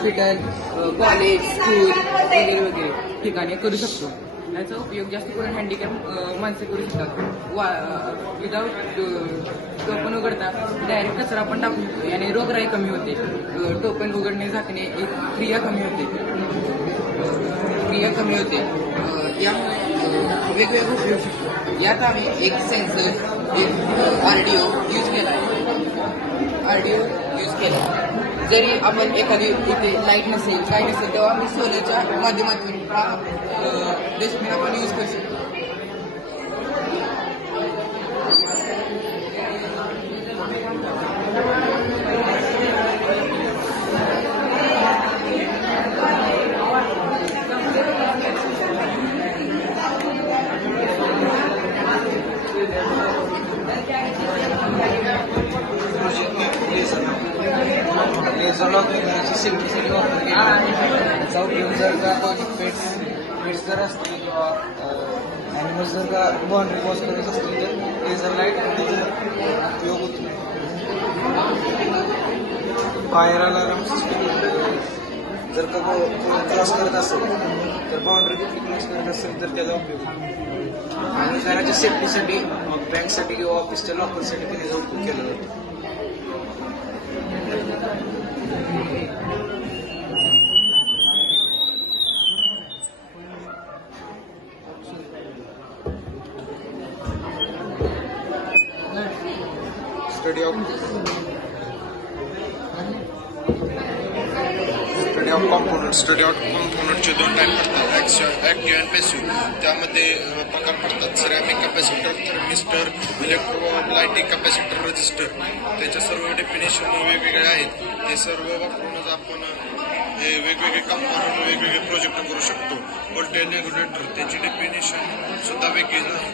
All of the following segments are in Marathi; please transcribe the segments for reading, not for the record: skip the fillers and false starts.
हॉस्पिटल, कॉलेज, स्कूल वगैरे वगैरे ठिकाणी करू शकतो. याचा उपयोग जास्त करून हँडिकॅप माणसे करू शकतात. विदाऊट टोपण उघडता डायरेक्ट कचरा पण टाकू शकतो. याने रोगराई कमी होते. टोपण उघडणे झाकणे एक क्रिया कमी होते. यामुळे वेगवेगळे उपयोग शकतो. यात आम्ही एक सेन्सर, एक RDO यूज केला आहे. जरी आपण एखादी इथे लाईट नसेल काय नसेल तेव्हा आम्ही सोलरच्या माध्यमातून हा डस्टबिन आपण यूज करू शकतो. सिम्प्लिसिटी वापर त्याचा उपयोग जर का पेट्स जर असतील किंवा ॲनिमल्स जर का बाउंड्री क्रॉस करत असतील तर लेझर लाईट उपयोग होतो. फायर अलार्म सिस्टम जर का क्रॉस करत असेल तर बाउंड्री कुठली क्रॉस करत असेल तर त्याचा उपयोग होतो. आणि घराच्या सेफ्टीसाठी बँकसाठी किंवा ऑफिसच्या लॉकरसाठी पण याचा उपयोग केला जातो. स्टडी ऑफ कॉम्पोनंटचे 2 टाईप पडतात, ॲक्टिव्ह अँड पॅसिव्ह. त्यामध्ये प्रकार पडतात ceramic capacitor, thermistor, electrolytic capacitor, register. त्याच्या सर्व डेफिनेशन वेगवेगळे आहेत. ते सर्व वापरूनच आपण हे वेगवेगळे कंपोनंट वेगवेगळे प्रोजेक्ट करू शकतो. व्होल्टेज रेग्युलेटर त्याची डेफिनेशन सुद्धा वेगळी आहे.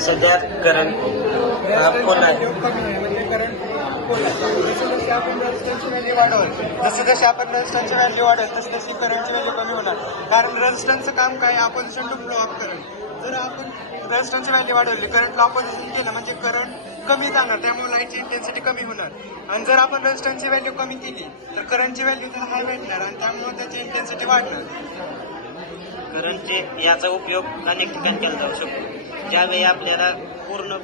सध्या करंट फुल आहे. जसं आपण रेजिस्टन्सची व्हॅल्यू वाढेल तशी करंटची व्हॅल्यू कमी होणार. कारण रेजिस्टन्सचं काम काय opposition to flow of current. जर आपण रेजिस्टन्सची व्हॅल्यू वाढवली करंटला अपोजिशन केलं म्हणजे करंट कमी जाणार, त्यामुळे लाईटची इंटेन्सिटी कमी होणार. आणि जर आपण रेजिस्टन्सची व्हॅल्यू कमी केली तर करंटची व्हॅल्यू त्याला हाय भेटणार आणि त्यामुळे त्याची इंटेन्सिटी वाढणार. करंटचे याचा उपयोग अनेक ठिकाणी केला जाऊ शकतो. ज्यावेळी आपल्याला पूर्ण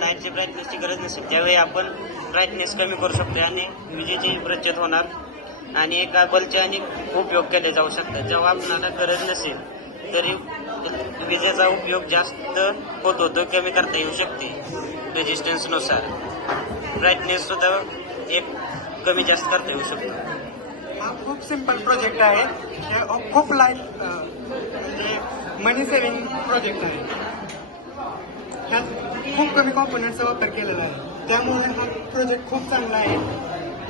लाईटची ब्राईटनेसची गरज नसेल त्यावेळी आपण ब्राईटनेस कमी करू शकतो आणि विजेची बचत होणार. आणि एका बल्बचे अनेक उपयोग केले जाऊ शकतात. जेव्हा आपल्याला गरज नसेल तरी विजेचा उपयोग जास्त होतो तो कमी करता येऊ शकते रेजिस्टन्सनुसार. ब्राईटनेस सुद्धा एक कमी जास्त करता येऊ शकतो. हा खूप सिम्पल प्रोजेक्ट आहे. खूप लाईट म्हणजे मनी सेव्हिंग प्रोजेक्ट आहे. ह्यात खूप कमी कॉम्पोनंटचा वापर केलेला आहे. त्यामुळे हा प्रोजेक्ट खूप चांगला आहे.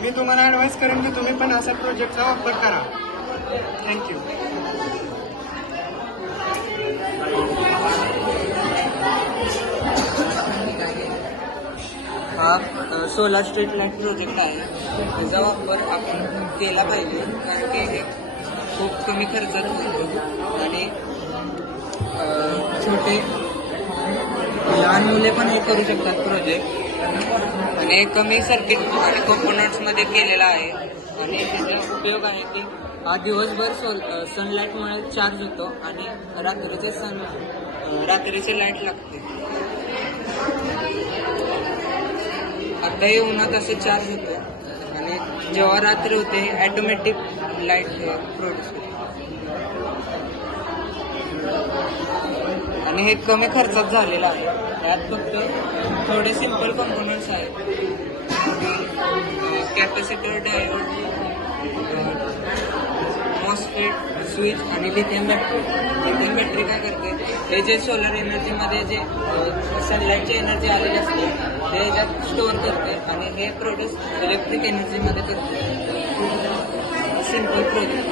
मी तुम्हाला ॲडवाईस करेन की तुम्ही पण असा प्रोजेक्टचा वापर करा. थँक्यू. हा सोलार स्ट्रीट लाईट प्रोजेक्ट आहे. त्याचा वापर आपण केला पाहिजे कारण की हे खूप कमी खर्चात होतो आणि छोटे लहान मुले पण हे करू शकतात प्रोजेक्ट. आणि हे कमी सर्किट आणि कॉम्पोनंट्समध्ये केलेला आहे. आणि त्याचा उपयोग आहे की हा दिवसभर सनलाईटमुळे चार्ज होतो आणि रात्रीचे लाईट लागते. आता हे उन्हात असं चार्ज होतं आणि जेव्हा रात्र होते ॲटोमॅटिक लाईट प्रोड्यूस होते. आणि हे कमी खर्चात झालेलं आहे. यात फक्त थोडे सिम्पल कॉम्पोनंट्स आहेत. कॅपॅसिटर, डायोड, मॉसफेट, स्विच आणि लिथियम बॅटरी. लिथियम बॅटरी काय करते, हे जे सोलर एनर्जीमध्ये जे सनलाईटची एनर्जी आलेली असते ते ह्याच्यात स्टोअर करते आणि हे प्रोड्यूस इलेक्ट्रिक एनर्जीमध्ये करते. Simple project.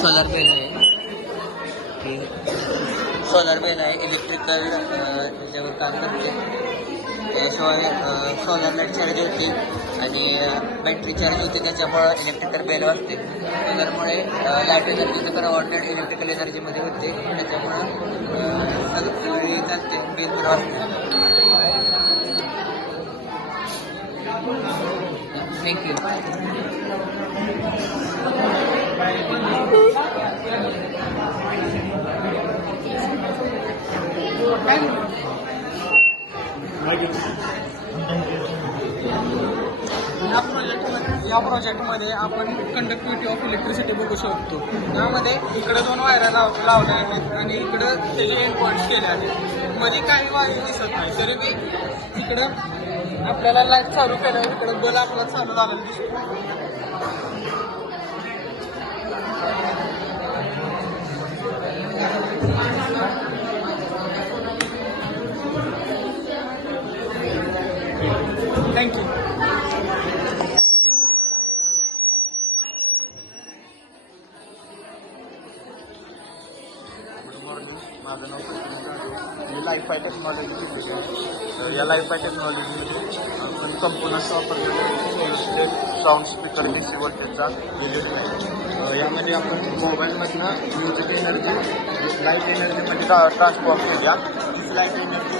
सोलार बेल आहे. ही सोलार बेल आहे, इलेक्ट्रिकल त्याच्यावर काम करते. त्याशिवाय सोलार लाईट चार्ज होते आणि बॅटरी चार्ज होते, त्याच्यामुळं इलेक्ट्रिकल बेल वाजते. सोलरमुळे लाईट एनर्जीचं कन्व्हर्टेड इलेक्ट्रिकल एनर्जीमध्ये होते, त्याच्यामुळं सगळी चालते, बिल पण वाजते. थँक्यू. या प्रोजेक्टमध्ये आपण कंडक्टिव्हिटी ऑफ इलेक्ट्रिसिटी बघू शकतो. यामध्ये इकडे 2 वायरा लावल्या आहेत आणि इकडं त्याचे एंड पॉईंट्स केले आहेत. मध्ये काही वायर दिसत नाही, तरी बी इकडं आपल्याला लाईट चालू केल्यावर इकडं बल्ब आपला चालू झालेला दिसतो. थँक्यू. माझं नाव सचिन जाधव. मी लाईफ आय टेक्नॉलॉजी शिकलेली आहे. या लाईफ आय टेक्नॉलॉजीमध्ये आपण कंपोनंट्स वापरलेले सोलर साऊंड स्पीकर DC वोल्टेजचा दिलेला आहे. यामध्ये आपण मोबाईलमधनं म्युझिक एनर्जी लाईट एनर्जीमध्ये ट्रान्सफॉर्म केल्या. तीच लाईट एनर्जी